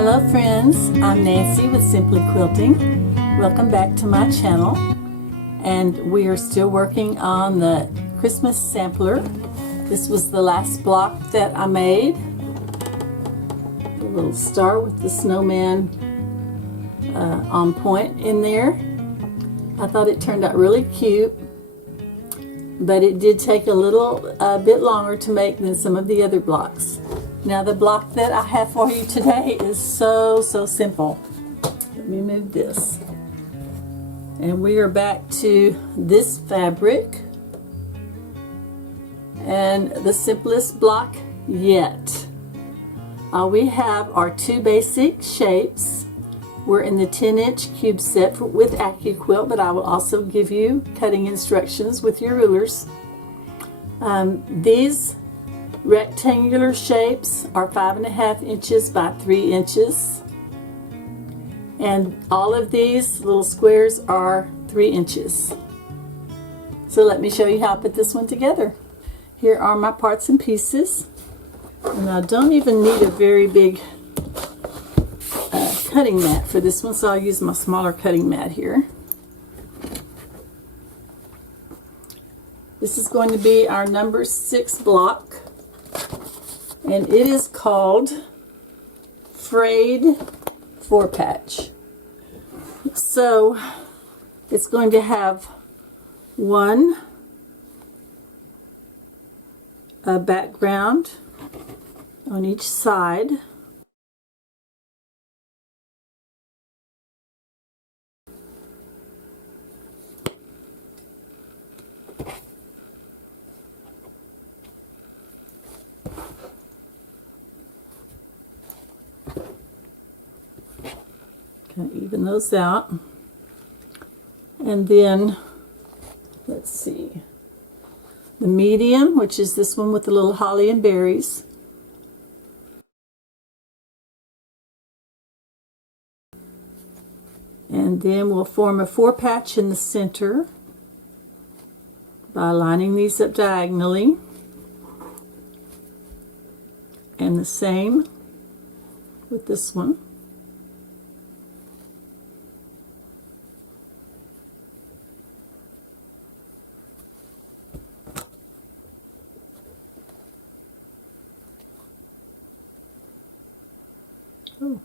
Hello friends, I'm Nancy with Simply Quilting. Welcome back to my channel, and we are still working on the Christmas sampler. This was the last block that I made. A little star with the snowman on point in there. I thought it turned out really cute, but it did take a little bit longer to make than some of the other blocks. Now the block that I have for you today is so simple. Let me move this. And we are back to this fabric. And the simplest block yet. All we have are two basic shapes. We're in the 10-inch Qube Set with Accuquilt, but I will also give you cutting instructions with your rulers. These rectangular shapes are 5.5 inches by 3 inches, and all of these little squares are 3 inches. So let me show you how I put this one together. Here are my parts and pieces, and I don't even need a very big cutting mat for this one, so I'll use my smaller cutting mat here. This is going to be our number 6 block, and it is called Frayed 4-patch. So it's going to have a background on each side. Even those out, and then let's see, the medium, which is this one with the little holly and berries, and then we'll form a 4-patch in the center by lining these up diagonally, and the same with this one. Oh.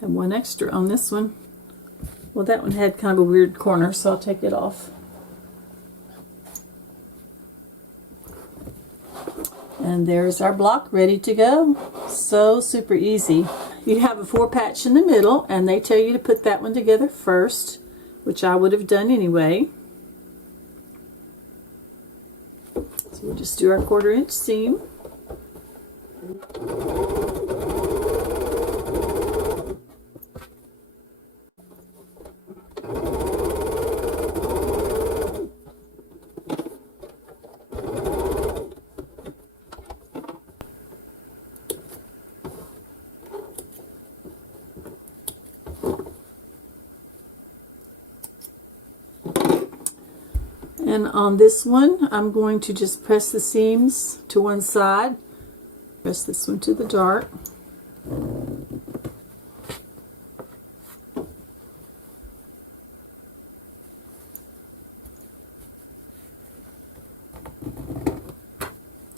Have one extra on this one. Well, that one had kind of a weird corner, so I'll take it off. And there's our block ready to go. So super easy. You have a 4-patch in the middle, and they tell you to put that one together first, which I would have done anyway. So we'll just do our 1/4 inch seam. And on this one, I'm going to just press the seams to one side. Press this one to the dart.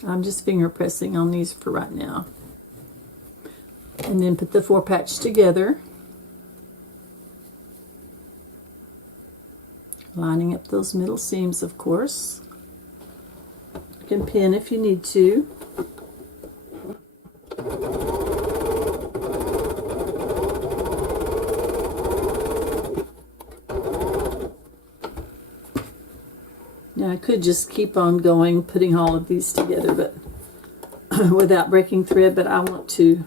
I'm just finger pressing on these for right now. And then put the 4-patch together. Lining up those middle seams, of course. You can pin if you need to. Now I could just keep on going, putting all of these together, but without breaking thread, but I want to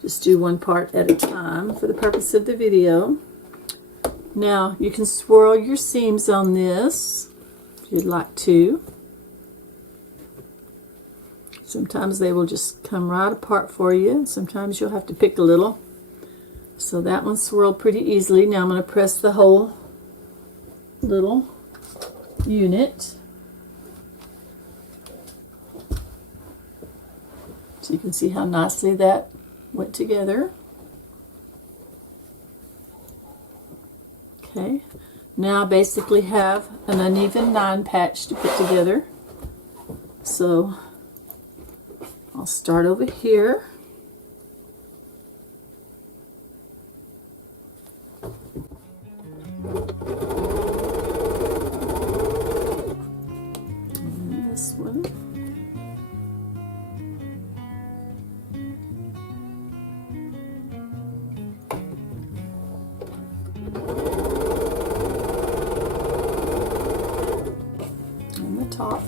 just do one part at a time for the purpose of the video. Now you can swirl your seams on this if you'd like to. Sometimes they will just come right apart for you. Sometimes you'll have to pick a little. So that one swirled pretty easily. Now I'm going to press the whole little unit So you can see how nicely that went together. Okay, now I basically have an uneven 9 patch to put together. So I'll start over here. And this one. And the top.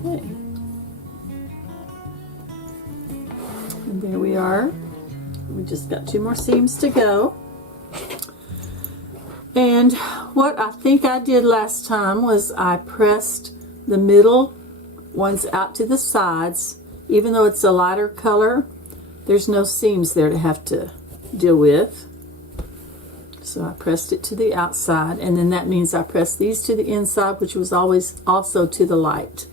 Okay. And there we are. We just got 2 more seams to go. And what I think I did last time was I pressed the middle ones out to the sides. Even though it's a lighter color, there's no seams there to have to deal with. So I pressed it to the outside, and then that means I pressed these to the inside, which was always also to the light.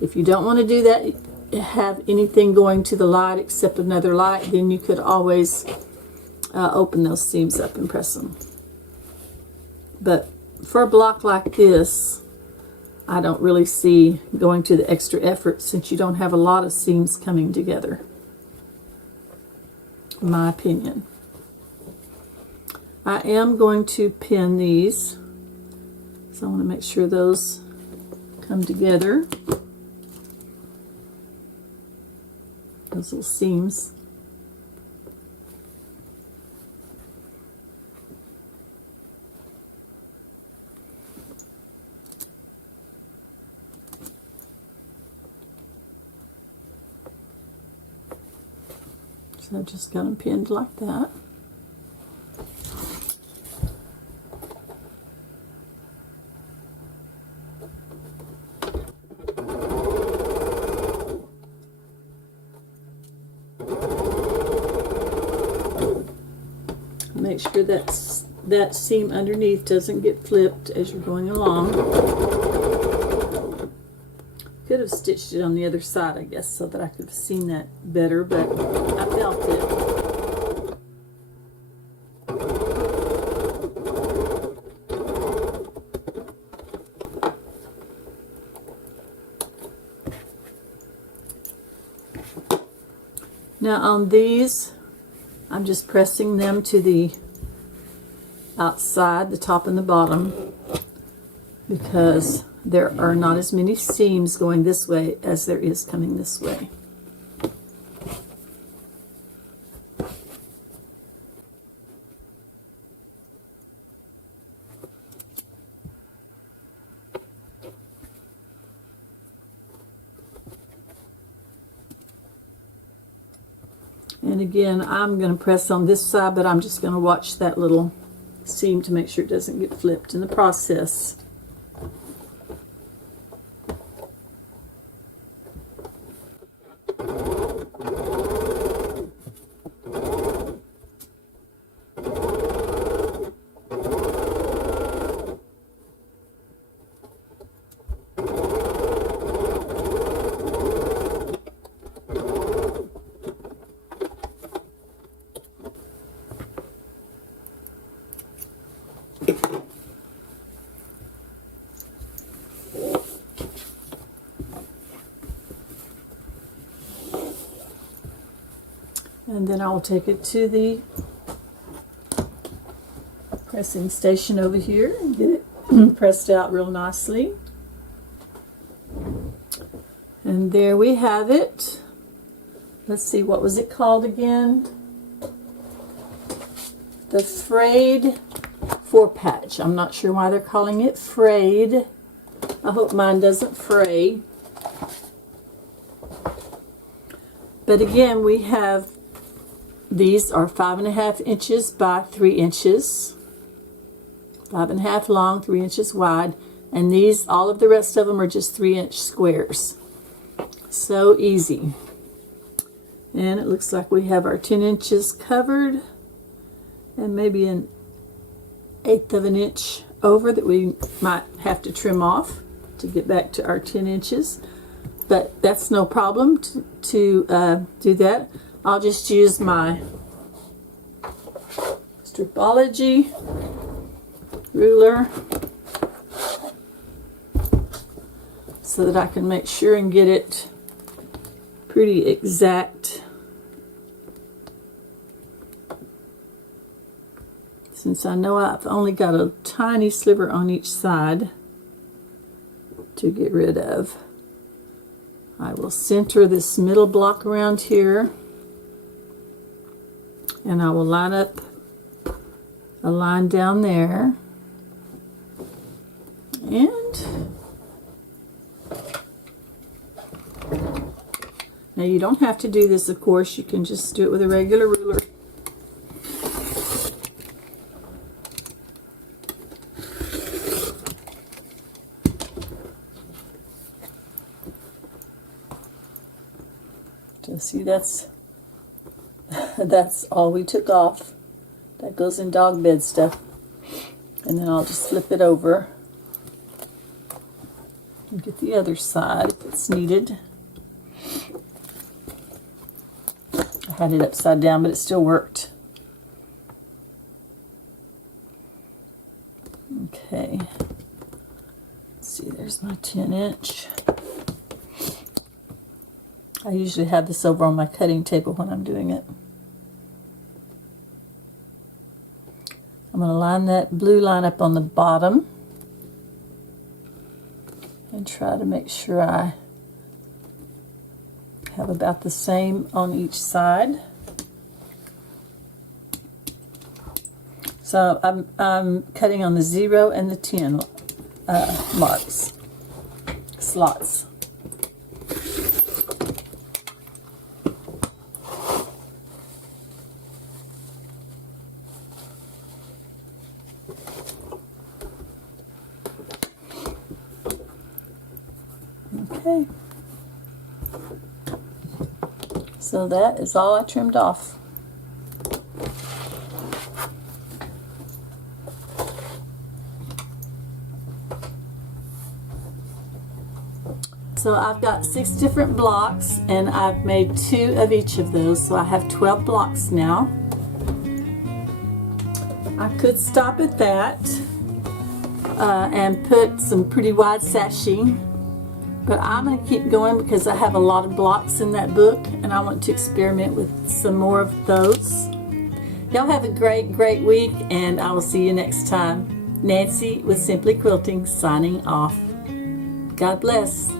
If you don't want to do that, have anything going to the light except another light, then you could always open those seams up and press them. But for a block like this, I don't really see going to the extra effort since you don't have a lot of seams coming together, in my opinion. I am going to pin these, so I want to make sure those come together. Those little seams. So I've just got them pinned like that. Make sure that seam underneath doesn't get flipped as you're going along. Could have stitched it on the other side, I guess, so that I could have seen that better, but I felt it. Now on these, I'm just pressing them to the outside, the top and the bottom, because there are not as many seams going this way as there is coming this way. And again, I'm going to press on this side, but I'm just going to watch that little seam to make sure it doesn't get flipped in the process. And then I will take it to the pressing station over here and get it pressed out real nicely. And there we have it. Let's see, what was it called again? The Frayed 4-patch. I'm not sure why they're calling it Frayed. I hope mine doesn't fray. But again, we have, these are 5.5 inches by 3 inches. 5.5 long, 3 inches wide. And these, all of the rest of them are just 3-inch squares. So easy. And it looks like we have our 10 inches covered. And maybe an 1/8 of an inch over that we might have to trim off to get back to our 10 inches. But that's no problem to do that. I'll just use my Stripology ruler so that I can make sure and get it pretty exact. Since I know I've only got a tiny sliver on each side to get rid of, I will center this middle block around here, and I will line up a line down there, and now you don't have to do this, of course. You can just do it with a regular ruler. See, that's all we took off. That goes in dog bed stuff. And then I'll just flip it over and get the other side if it's needed. I had it upside down, but it still worked. Okay. Let's see, there's my 10-inch. I usually have this over on my cutting table when I'm doing it. I'm going to line that blue line up on the bottom and try to make sure I have about the same on each side. So I'm cutting on the 0 and the 10 marks, slots. Okay, so that is all I trimmed off. So I've got 6 different blocks, and I've made 2 of each of those, so I have 12 blocks now. I could stop at that and put some pretty wide sashing. But I'm going to keep going because I have a lot of blocks in that book, and I want to experiment with some more of those. Y'all have a great, great week, and I will see you next time. Nancy with Simply Quilting signing off. God bless.